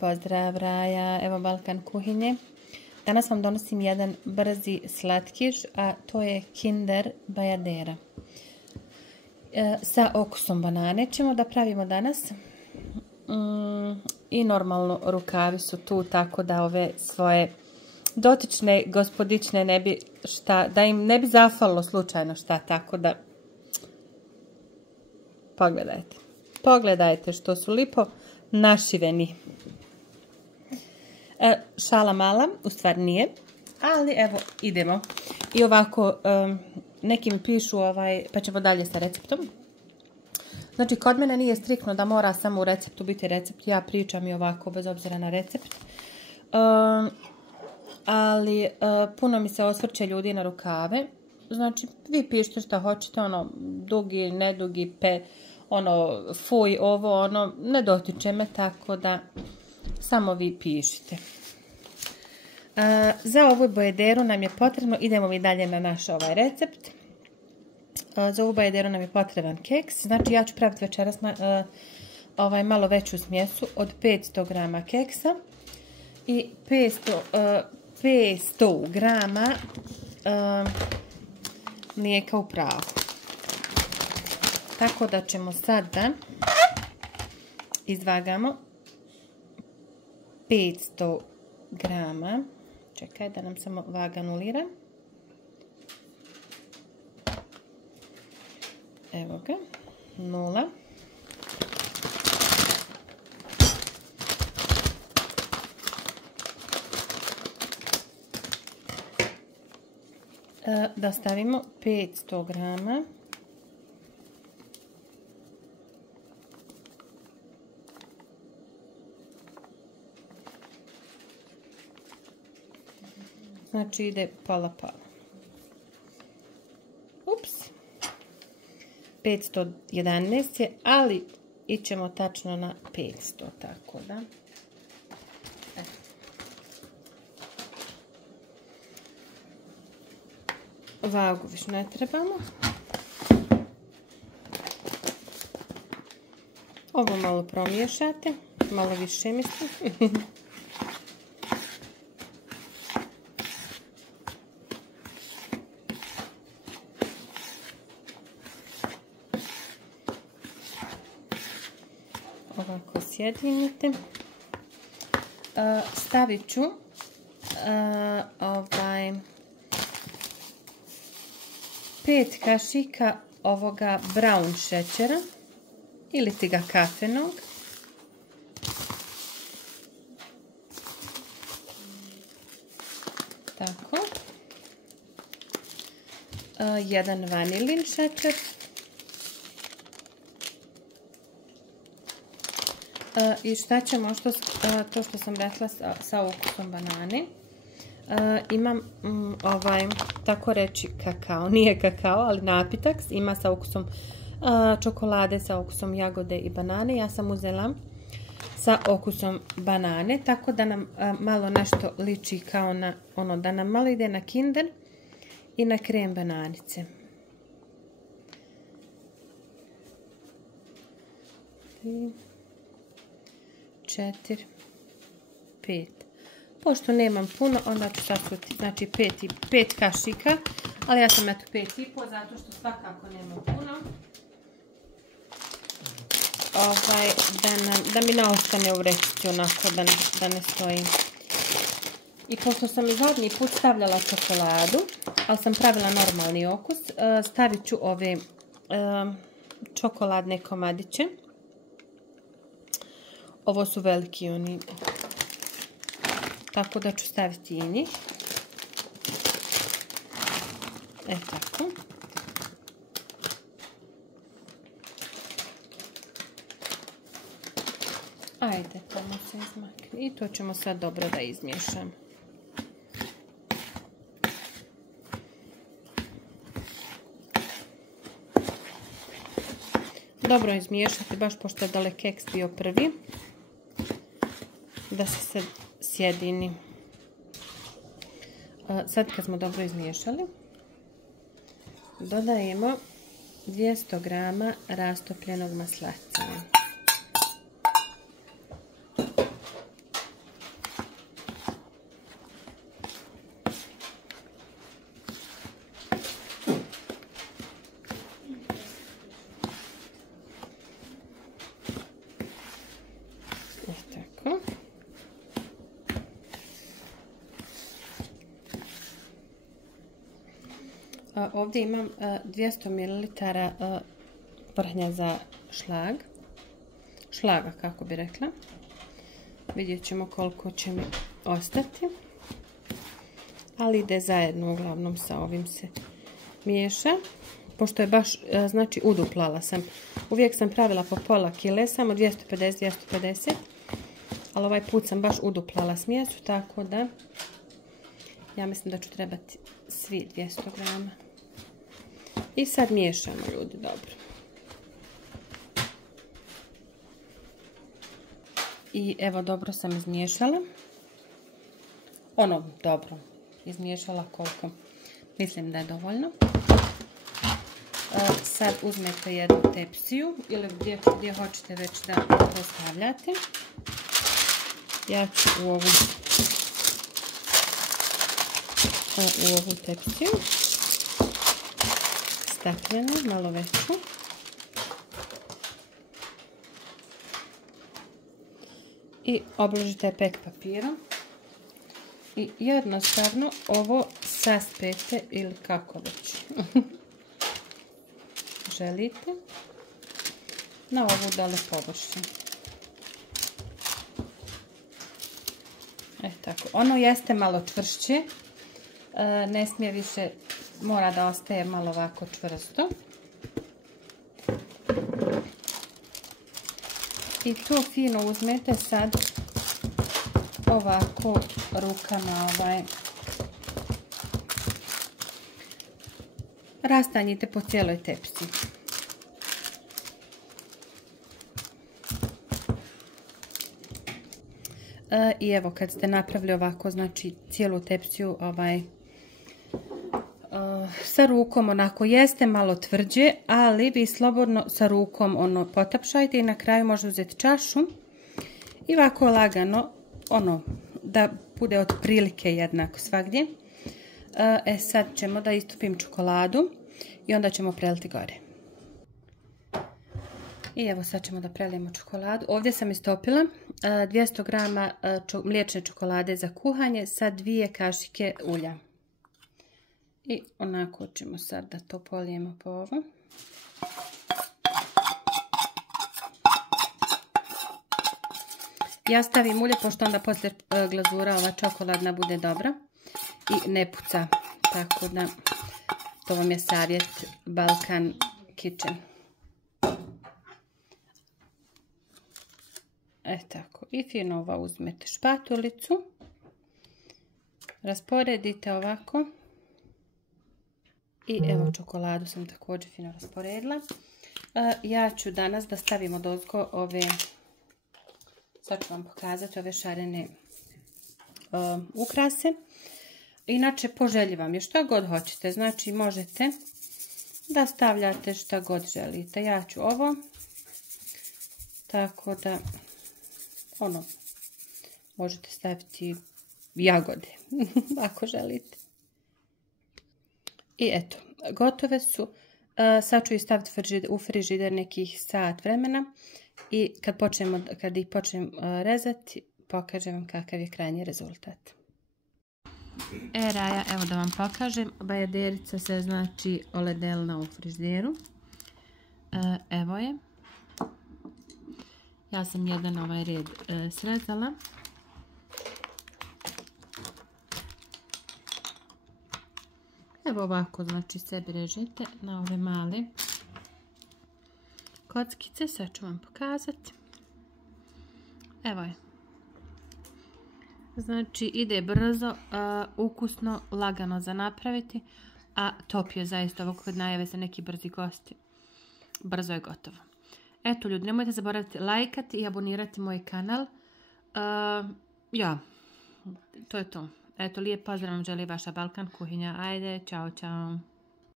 Pozdrav Raja, evo Balkan kuhinje. Danas vam donosim jedan brzi slatkiš, a to je Kinder Bajadera. Sa okusom banane ćemo da pravimo danas. I normalno rukavi su tu, tako da ove svoje dotične gospodične ne bi šta, da im ne bi zafalilo slučajno šta, tako da pogledajte. Pogledajte što su lipo našiveni. Šala mala, u stvari nije, ali evo idemo. I ovako, neki mi pišu, pa ćemo dalje sa receptom. Znači, kod mene nije striktno da mora samo u receptu biti recept. Ja pričam i ovako, bez obzira na recept. Ali puno mi se osvrće ljudi na rukave. Znači, vi pišite šta hoćete, ono, dugi, nedugi, ono, fuj, ovo, ono, ne dotiče me, tako da samo vi pišite. Za ovu bajederu nam je potrebno, idemo mi dalje na naš recept. Za ovu bajederu nam je potreban keks. Znači, ja ću praviti večeras malo veću smjesu od 500 grama keksa i 500 grama mlijeka u prahu. Tako da ćemo sada izvagamo 500 grama. Čekaj da nam samo vaga anulira. Evo ga, 0. Da stavimo 500 grama. Znači ide pola. Ups. 511 je, ali ićemo tačno na 500, tako da. Vagu više ne trebamo. Ovo malo promiješate, malo više mislim. Ovako sjedinite. Stavit ću 5 kašika ovoga brown šećera ili ti ga kafenog. Tako. 1 vanilin šećer. I šta ćemo, to što sam rekla sa ukusom banane. Imam tako reći kakao, nije kakao, ali napitak, ima sa ukusom čokolade, sa ukusom jagode i banane. Ja sam uzela sa okusom banane, tako da nam malo nešto liči kao na ono, da nam malo ide na Kinder i na krem bananice. 3, 4, 5. Pošto nemam puno, onda ću sasuti, znači 5 kašika, ali ja sam eto 5,5, zato što svakako nemam puno. Da mi ne ostane u vrećici onako, da ne stoji. I pošto sam i zadnji put stavljala čokoladu, ali sam pravila normalni okus, stavit ću ove čokoladne komadiće. Ovo su veliki oni, tako da ću staviti i njih. Tako. Ajde, tamo se izmakne. I to ćemo sad dobro da izmiješamo. Dobro izmiješati, baš pošto je dole keks bio prvi. Da se sjedini. Sad kad smo dobro izmiješali, dodajemo 200 grama rastopljenog maslaca. Ovdje imam 200 ml vrhnja za šlaga, kako bi rekla. Vidjet ćemo koliko će mi ostati. Ali ide zajedno, uglavnom sa ovim se miješa. Pošto je baš, znači uduplala sam. Uvijek sam pravila po pola kile, samo 250. Ali ovaj put sam baš uduplala smjesu, tako da ja mislim da ću trebati svi 200 grama. I sad miješamo, ljudi, dobro. I evo, dobro sam izmiješala. Dobro. Izmiješala koliko mislim da je dovoljno. Sad uzmete jednu tepsiju ili gdje hoćete već da postavljate. Ja ću u ovu tepsiju staklenu, malo veću. I obložite pek papirom. I jednostavno ovo saspete ili kako već želite na ovu dole površinu. Tako. Ono jeste malo čvršće, ne smije više, mora da ostaje malo ovako čvrsto. I to fino uzmete sad ovako rukama, rastanjite po cijeloj tepsi. I evo, kad ste napravili ovako, znači cijelu tepsiju sa rukom, onako jeste malo tvrđe, ali vi slobodno sa rukom potapšajte i na kraju možete uzeti čašu i ovako lagano, da bude otprilike jednako svagdje. Sad ćemo da istopim čokoladu i onda ćemo preliti gore. I evo, sad ćemo da prelijemo čokoladu. Ovdje sam istopila 200 grama mliječne čokolade za kuhanje sa 2 kašike ulja. I onako ćemo sad da to polijemo po ovo. Ja stavim ulje pošto onda poslije glazura ova čokoladna bude dobra i ne puca. Tako da to vam je savjet Balkan Kitchen. Tako. I fino ovo uzmete špatulicu. Rasporedite ovako. I evo, čokoladu sam također fino rasporedila. Ja ću danas da stavim odozgo ove, sad ću vam pokazati ove šarene ukrase. Inače, po želji vam je šta god hoćete. Znači, možete da stavljate šta god želite. Ja ću ovo. Tako da, možete staviti jagode, ako želite. I eto, gotove su. Sad ću ih staviti u frižider nekih sat vremena i kad ih počnem rezati, pokažem vam kakav je krajnji rezultat. Raja, evo da vam pokažem, bajaderica se znači oledelna u frižideru. Evo je. Ja sam jedan ovaj red srezala. Evo ovako, znači sebi režete na ove male kockice. Sad ću vam pokazati. Evo je. Znači ide brzo, ukusno, lagano za napraviti, a top je zaista ovo kod najave se neki brzi gosti. Brzo je gotovo. Eto ljudi, nemojte zaboraviti lajkati i abonirati moj kanal. Ja, to je to. Eto, lijep pozdrav vam želi vaša Balkan kuhinja. Ajde, čao, čao.